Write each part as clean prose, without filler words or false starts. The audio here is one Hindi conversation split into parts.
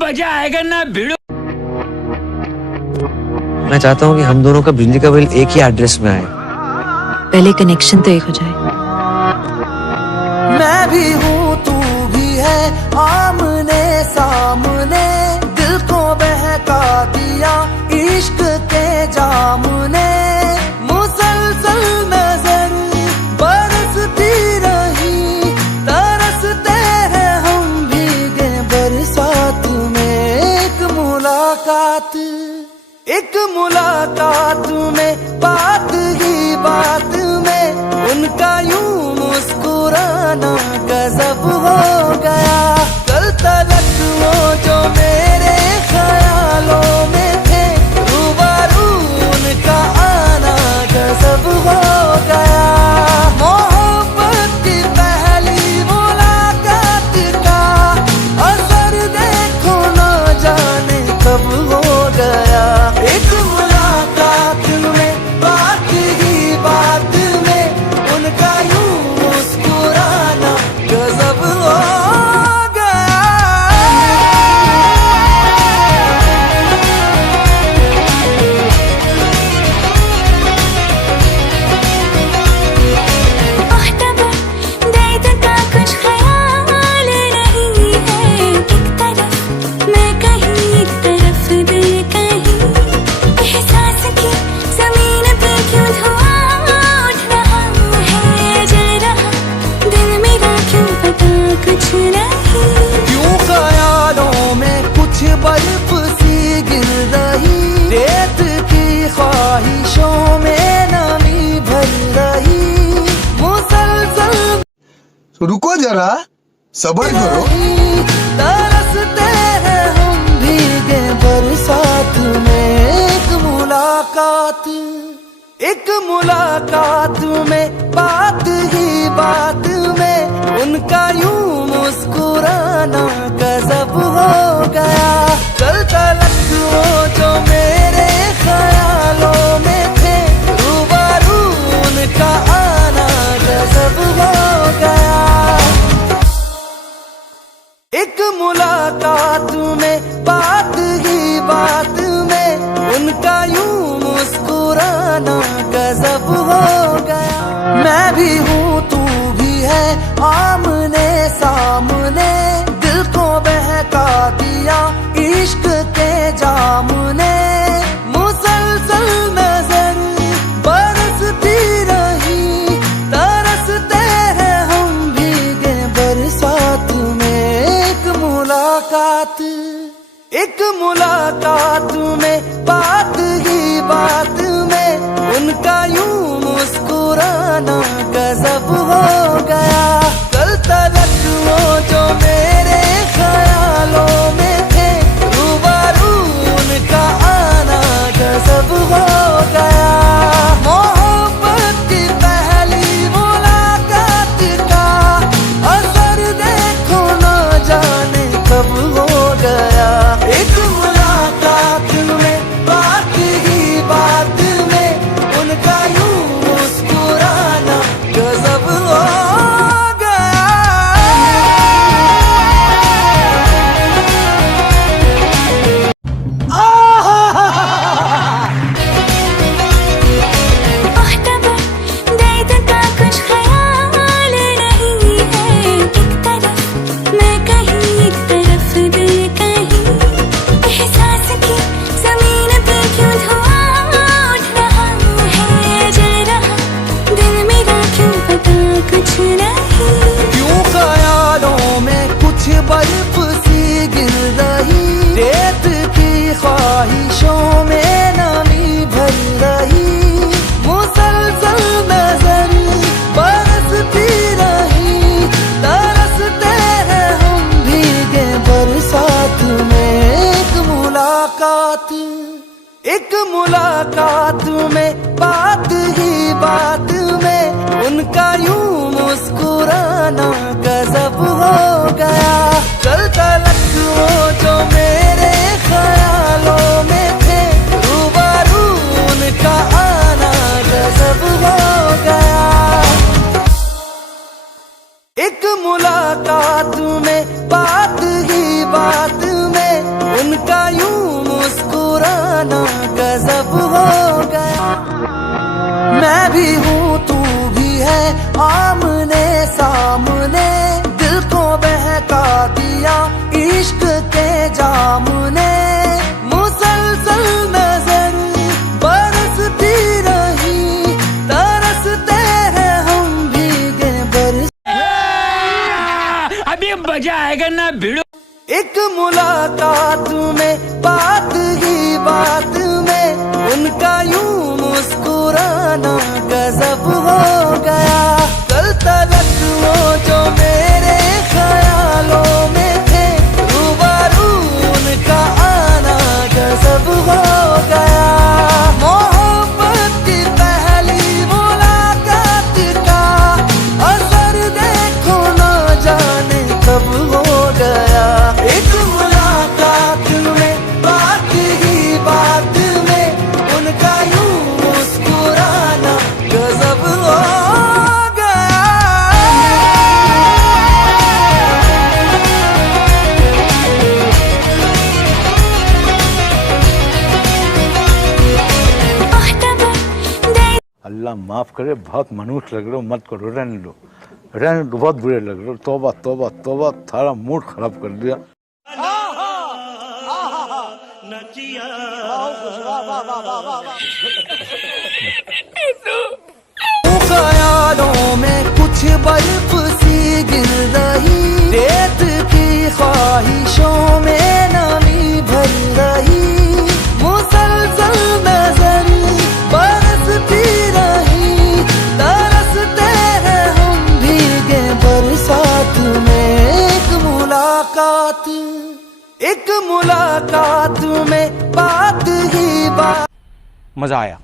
मजा आएगा ना भिड़ो। मैं चाहता हूँ कि हम दोनों का बिजली का बिल एक ही एड्रेस में आए। पहले कनेक्शन तो एक हो जाए। मैं भी हूँ तू भी है, आमने सामने दिल को बहका दिया इश्क के जाम ने। मुसलसल नजर बरसती रही, तरसते हैं हम भीगे बरसात में। एक मुलाकात में बात ही बात में उनका यूं मुस्कुराना गजब हो गया। कल तलक वो जो मेरे ख्यालों में थे, रूबरू उनका आना गजब हो गया। मोहब्बत की पहली मुलाकात का असर देखो ना जाने कब हो गया। एक मुलाकात में बात ही बात में उनका यूं मुस्कुराना गजब हो गया। दर्द का कुछ ख्याल नहीं है, एक तरफ मैं कहीं एक तरफ दिल कहीं। एहसास की जमीन पे क्यों धुआं उठ रहा है, जल रहा दिल मेरा क्यों पता कुछ नहीं। क्यों ख्यालों में कुछ बर्फ सी गिर रही, रेत की ख्वाहिशों में नमी भर रही। मुसलसल रुको जरा, सब्र करो। तरसते हैं हम भीगे बरसात में। एक मुलाकात में बात ही बात में उनका यूं मुस्कुराना गजब हो गया। कल तलक वो जो मेरे ख्यालों में थे, रूबरू उनका आना गजब हो गया। एक मुलाकात में बात ही बात में उनका यूं मुस्कुराना गजब हो गया। मैं भी हूँ तू भी है, आमने सामने दिल को बहका दिया इश्क के जाम ने। मुसलसल नजर बरसती रही, तरसते हैं हम भीगे बरसात में। एक मुलाकात में बात ही बात में उनका यूं मुस्कुराना गजब हो गया। कल तलक वो जो मेरे ख्यालों में थे, रूबरू उनका आना गजब हो गया। मोहब्बत की पहली मुलाकात का असर देखो ना जाने कब हो गया। एक मुलाकात में बात ही बात में उनका यूं मुस्कुराना गजब हो गया। दर्द का कुछ ख्याल नहीं है, एक तरफ मैं कहीं एक तरफ दिल कहीं। एहसास की जमीन पे क्यों धुआं उठ रहा है, जल रहा दिल मेरा क्यों पता कुछ नहीं। क्यों ख्यालों में कुछ बर्फ सी गिर रही, रेत की ख्वाहिशों में नमी भर रही। मुसलसल नजर बरसती रही, तरसते हैं हम भीगे बरसात में। एक मुलाकात में बात ही बात में उनका यूं मुस्कुराना गजब हो गया। कल तलक वो जो मेरे ख्यालों में थे, रूबरू उनका आना गजब हो गया। एक मुलाकात में बात ही बात में आमने सामने दिल को बहका दिया इश्क के जाम ने। मुसलसल नजर बरसती रही तरसते हैं हम भीगे बरस। अभी मजा आएगा ना भिड़ो। एक मुलाकात में बात ही बात में उनका यूं मुस्कुराना गजब हो गया। कल तलक वो जो मेरे ख्यालों में थे रूबरू उनका आना गजब हो गया। मोहब्बत की पहली मुलाकात का असर देखो ना जाने कब हो गया। एक मुलाकात में बात ही बात में उनका यूं मुस्कुराना गजब हो गया। अल्लाह माफ करे, बहुत मनुष्य लग रहे हो, मत करो, रहने दो, बहुत बुरे लग रहे हो। तौबा तौबा तौबा, थारा मूड खराब कर दिया। ख्यालों में कुछ बर्फ सी गिर रही रेत की ख्वाहिशों में नमी भर रही। मुसलसल नजर बरसती रही तरसते हैं हम भीगे बरसात में। एक मुलाकात में बात ही बात मजा आया।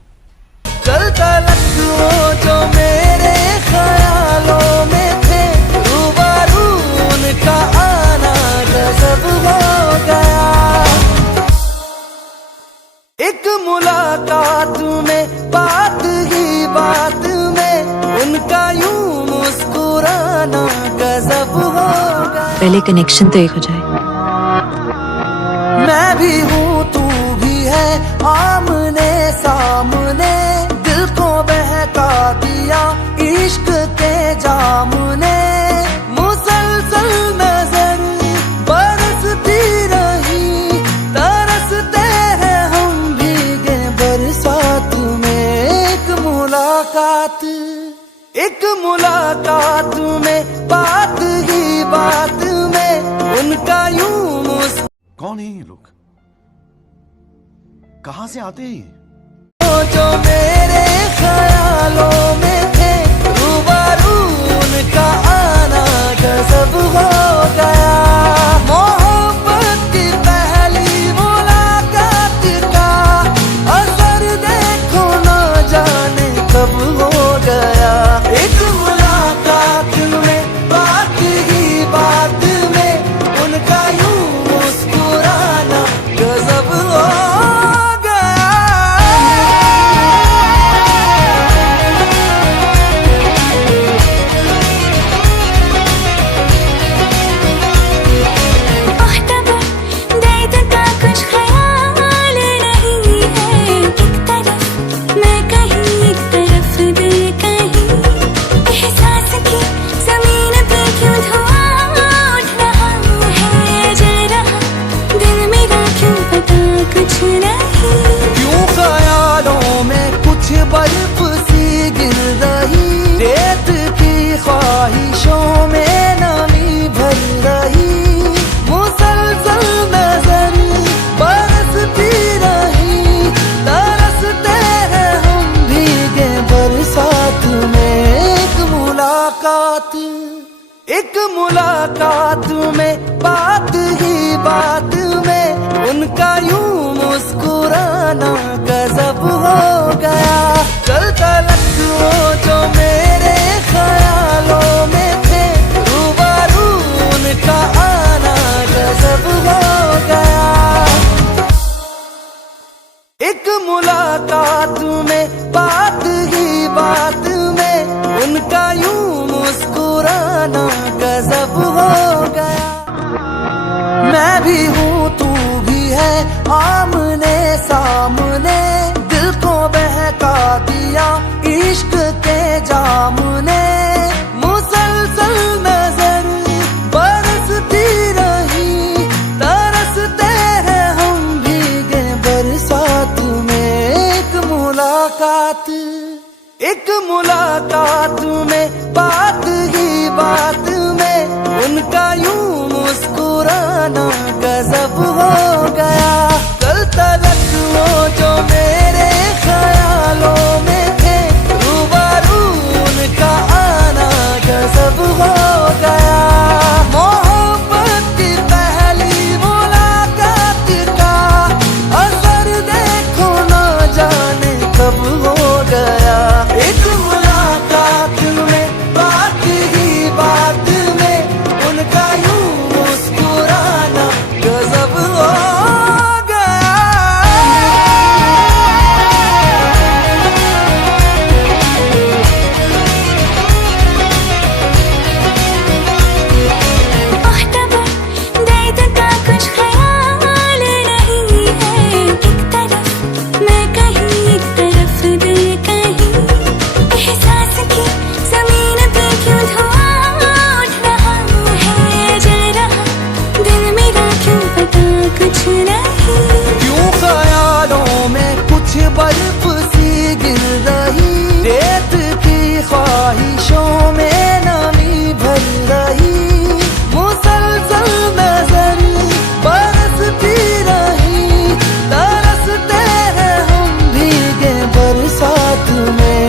कल तलक वो जो मेरे ख्यालों में थे रूबरू उनका आना गजब हो गया। एक मुलाकात में बात ही बात में उनका यूं मुस्कुराना गजब हो गया। पहले कनेक्शन तो एक हो जाए। मैं भी हूँ तू भी है आमने सामने दिल को बहका दिया इश्क के जाम ने। मुसलसल नजर बरसती रही तरसते हैं हम भीगे बरसात में। एक मुलाकात में बात ही बात में उनका यूं मुस्कुराना। कौन है ये लोग, कहां से आते हैं? जो मेरे ख्यालों में थे रूबरू उनका आना गजब हो गया। मोहब्बत की पहली मुलाकात का असर देखो ना जाने कब हो गया। एक मुलाकात में बात ही बात में उनका यूं मुस्कुराना गजब हो गया। दर्द का कुछ ख्याल नहीं है। एक तरफ मैं कहीं एक तरफ दिल कहीं। एहसास की जमीन पे क्यों धुआं उठ रहा है। जल रहा दिल मेरा क्यों पता कुछ नहीं। क्यों ख्यालों में कुछ बर्फ सी गिर रही रेत की ख्वाहिशों में नमी भर रही। मुसलसल नजर बरसती रही तरसते हैं हम भीगे बरसात में। एक मुलाकात में बात ही बात में उनका यूं मुस्कुराना गजब हो गया। कल तलक वो जो मेरे ख्यालों में थे रूबरू उनका आना गजब हो गया। एक मुलाकात में बात ही बात में उनका यूं मुस्कुराना गजब हो गया। मैं भी हूँ तू भी है आमने सामने दिल को बहका दिया इश्क के जाम ने। एक मुलाकात में बात ही बात में उनका यूं मुस्कुराना गजब हो गया। कल तलक वो जो मेरे ख्यालों में थे रूबरू उनका आना गजब हो गया। मोहब्बत की पहली मुलाकात का असर देखो ना जाने कब हो गया। एक मुलाकात में बात ही बात में उनका यूं मुस्कुराना गजब हो गया। मुख्तबर दर्द का कुछ ख्याल नहीं है। एक तरफ मैं कहीं एक तरफ दिल कहीं। एहसास की जमीन पे क्यों धुआं उठ रहा है। जल रहा दिल मेरा क्यों पता कुछ नहीं। क्यों ख्यालों में कुछ बर्फ सी गिर रही। रेत की ख्वाहिशों में नमी भर रही। मुसलसल नजर बरसती रही। तरसते हैं हम भीगे बरसात में।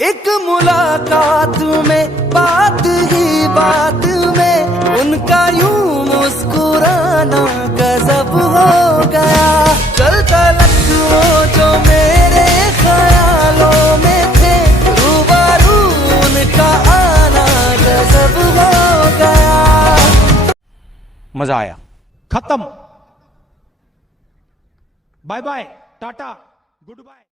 एक मुलाकात में बात ही बात में उनका यूं मुस्कुराना गजब हो गया। कल तलक वो जो मेरे ख्यालों में थे रूबरू उनका आना गजब हो गया। मजा आया। खत्म। Bye bye tata good bye.